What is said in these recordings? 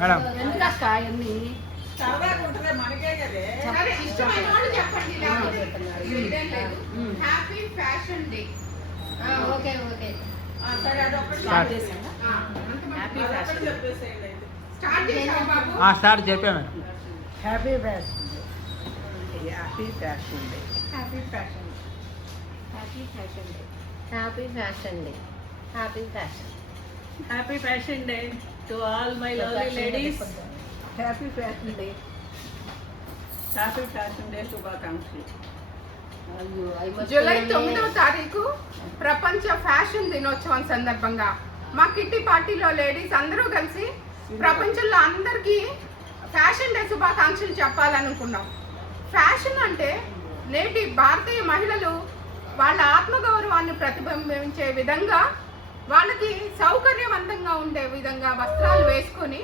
Madam ఎందుకు అక్క అన్ని happy fashion day. Okay okay happy fashion start చేసాం బాబు. స్టార్ట్ చెప్పాము. Happy fashion day. Happy fashion day. Happy fashion happy fashion day. Happy fashion day. Happy fashion. Happy fashion day to all my lovely ladies. Happy fashion day. Happy fashion day శుభాకాంక్షలు. July 9వ తారీఖు ప్రపంచ fashion దినోత్సవం సందర్భంగా మా kitty పార్టీలో ladies అందరూ కలిసి ప్రపంచంలో అందరికీ ఫ్యాషన్ డే శుభాకాంక్షలు చెప్పాలనుకున్నాం. ఫ్యాషన్ అంటే నేటి భారతీయ మహిళలు వాళ్ళ ఆత్మగౌరవాన్ని ప్రతిబింబించే విధంగా, వాళ్ళకి సౌకర్యవంతంగా ఉండే విధంగా వస్త్రాలు వేసుకొని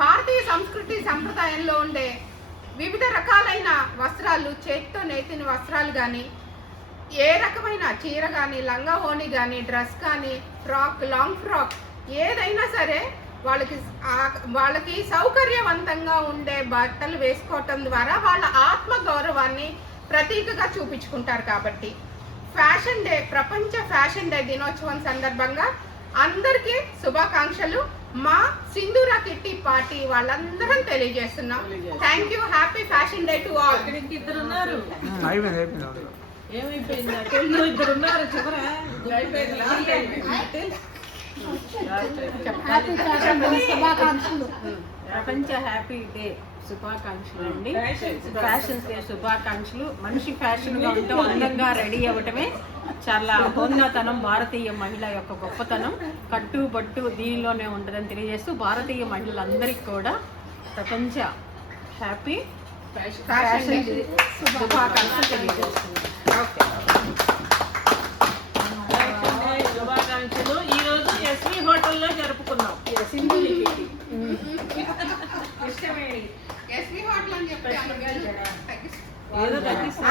భారతీయ సంస్కృతి సంప్రదాయంలో ఉండే వివిధ రకాలైన వస్త్రాలు, చేతితో నేతిన వస్త్రాలు కానీ, ఏ రకమైన చీర కానీ, లంగా ఓణి కానీ, డ్రెస్ కానీ, ఫ్రాక్, లాంగ్ ఫ్రాక్ ఏదైనా సరే వాళ్ళకి సౌకర్యవంతంగా ఉండే బట్టలు వేసుకోవటం ద్వారా వాళ్ళ ఆత్మ గౌరవాన్ని ప్రతీకగా చూపించుకుంటారు. కాబట్టి ఫ్యాషన్ డే, ప్రపంచ ఫ్యాషన్ డే దినోత్సవం సందర్భంగా అందరికీ శుభాకాంక్షలు మా సింధూర కిట్టి పార్టీ వాళ్ళందరం తెలియజేస్తున్నాం. Thank you. Happy fashion day to all. ఇద్దరున్నారు. ఏమైపోయింది? ఇద్దరున్నారు. హ్యాపీ ఫ్యాషన్ డే శుభాకాంక్షలు. ప్రపంచ హ్యాపీ డే శుభాకాంక్షలు అండి. ఫ్యాషన్ డే శుభాకాంక్షలు. మనిషి ఫ్యాషన్ గా ఉంటూ అందంగా రెడీ అవ్వటమే చాలా హోందాతనం, భారతీయ మహిళ యొక్క గొప్పతనం. కట్టుబట్టు దీనిలోనే ఉంటుందని తెలియజేస్తూ భారతీయ మహిళలందరికీ కూడా ప్రపంచ హ్యాపీ ఫ్యాషన్ డే శుభాకాంక్షలు తెలియజేస్తున్నాం. శుభాకాంక్షలు. ఈ రోజు ఎస్వి హోటల్లో జరుపుకున్నాం. ఎస్వి హోటల్ అని చెప్పి ఏదో తగ్గిస్తాం.